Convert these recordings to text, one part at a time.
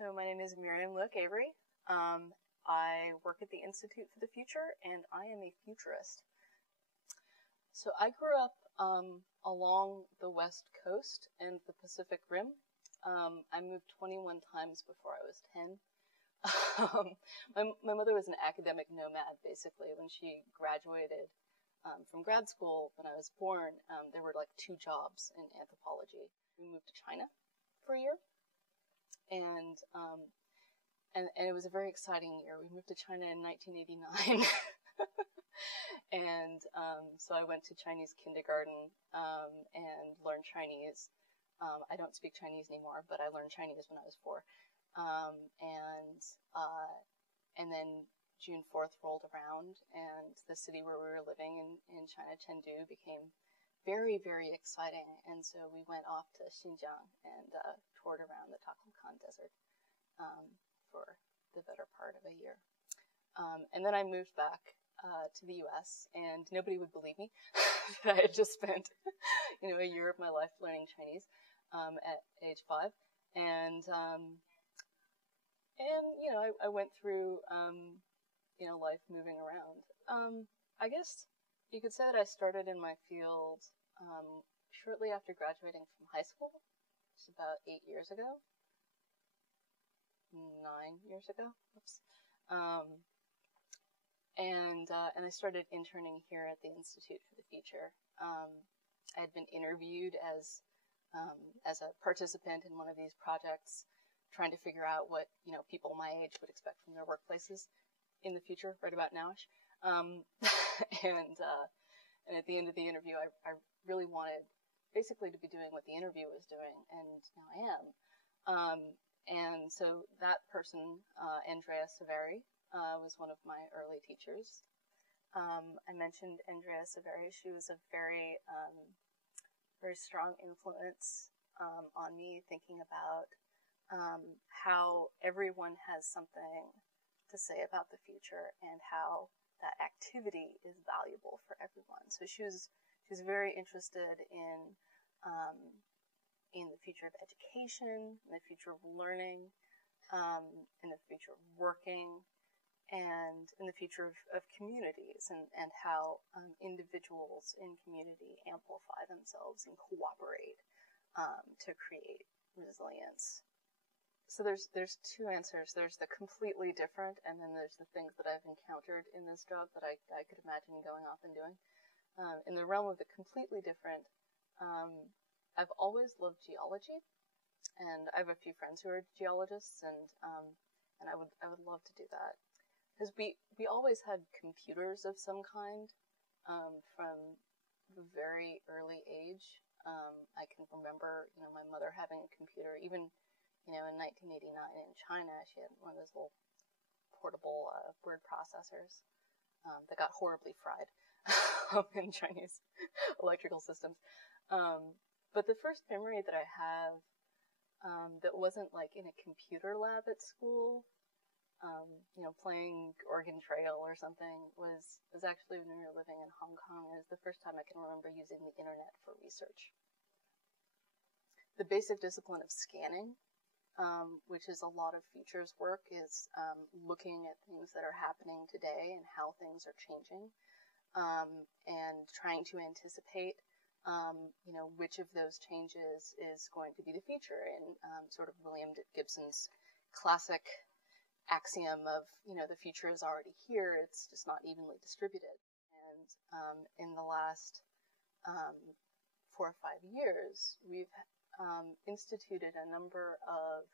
So my name is Miriam Avery. I work at the Institute for the Future, and I am a futurist. So I grew up along the West Coast and the Pacific Rim. I moved 21 times before I was 10. My mother was an academic nomad, basically. When she graduated from grad school when I was born, there were like 2 jobs in anthropology. We moved to China for a year, and it was a very exciting year. We moved to China in 1989, and so I went to Chinese kindergarten and learned Chinese. I don't speak Chinese anymore, but I learned Chinese when I was 4. And then June 4th rolled around, and the city where we were living in China, Chengdu, became very, very exciting. And so we went off to Xinjiang and toured around the Tacoma Desert for the better part of a year. And then I moved back to the U.S., and nobody would believe me that I had just spent, a year of my life learning Chinese at age 5. And I went through, life moving around. I guess you could say that I started in my field shortly after graduating from high school, which is about 8 years ago. 9 years ago. Oops. And I started interning here at the Institute for the Future. I had been interviewed as a participant in one of these projects, trying to figure out what people my age would expect from their workplaces in the future, right about nowish. And at the end of the interview, I really wanted basically to be doing what the interview was doing, and now I am. And so that person, Andrea Severi, was one of my early teachers. I mentioned Andrea Severi. She was a very, very strong influence on me, thinking about how everyone has something to say about the future and how that activity is valuable for everyone. So she was very interested in the future of education, in the future of learning, in the future of working, and in the future of communities, and how individuals in community amplify themselves and cooperate to create resilience. So there's 2 answers. There's the completely different, and then there's the things that I've encountered in this job that I could imagine going off and doing. In the realm of the completely different, I've always loved geology, and I have a few friends who are geologists, and I would love to do that, because we always had computers of some kind from a very early age. I can remember, my mother having a computer, even in 1989 in China. She had one of those little portable word processors that got horribly fried in Chinese electrical systems. But the first memory that I have that wasn't like in a computer lab at school, playing Oregon Trail or something, was actually when we were living in Hong Kong. It was the first time I can remember using the internet for research. The basic discipline of scanning, which is a lot of futures work, is looking at things that are happening today and how things are changing, and trying to anticipate which of those changes is going to be the future, in sort of William Gibson's classic axiom of, the future is already here, it's just not evenly distributed. And in the last 4 or 5 years, we've instituted a number of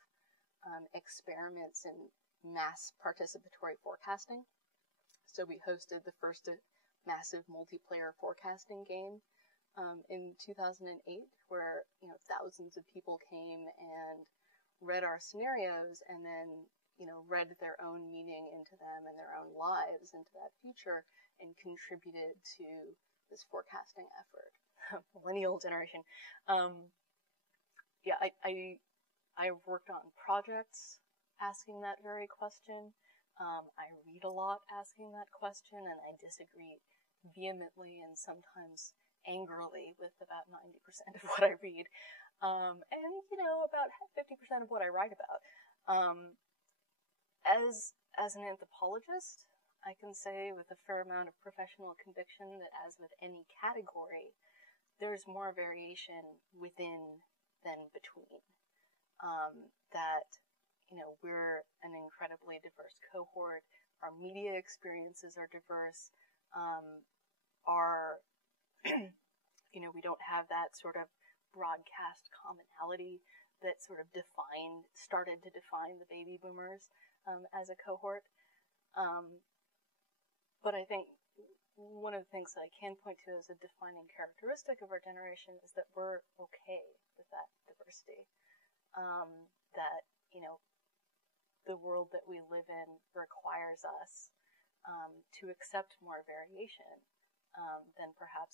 experiments in mass participatory forecasting. So we hosted the first massive multiplayer forecasting game in 2008, where thousands of people came and read our scenarios, and then read their own meaning into them and their own lives into that future, and contributed to this forecasting effort. Millennial generation. I worked on projects asking that very question. I read a lot asking that question, and I disagree vehemently and sometimes angrily with about 90% of what I read, and about 50% of what I write about. As an anthropologist, I can say with a fair amount of professional conviction that as with any category, there's more variation within than between. That, we're an incredibly diverse cohort. Our media experiences are diverse. We don't have that sort of broadcast commonality that sort of started to define the baby boomers as a cohort. But I think one of the things that I can point to as a defining characteristic of our generation is that we're okay with that diversity. That, the world that we live in requires us to accept more variation than perhaps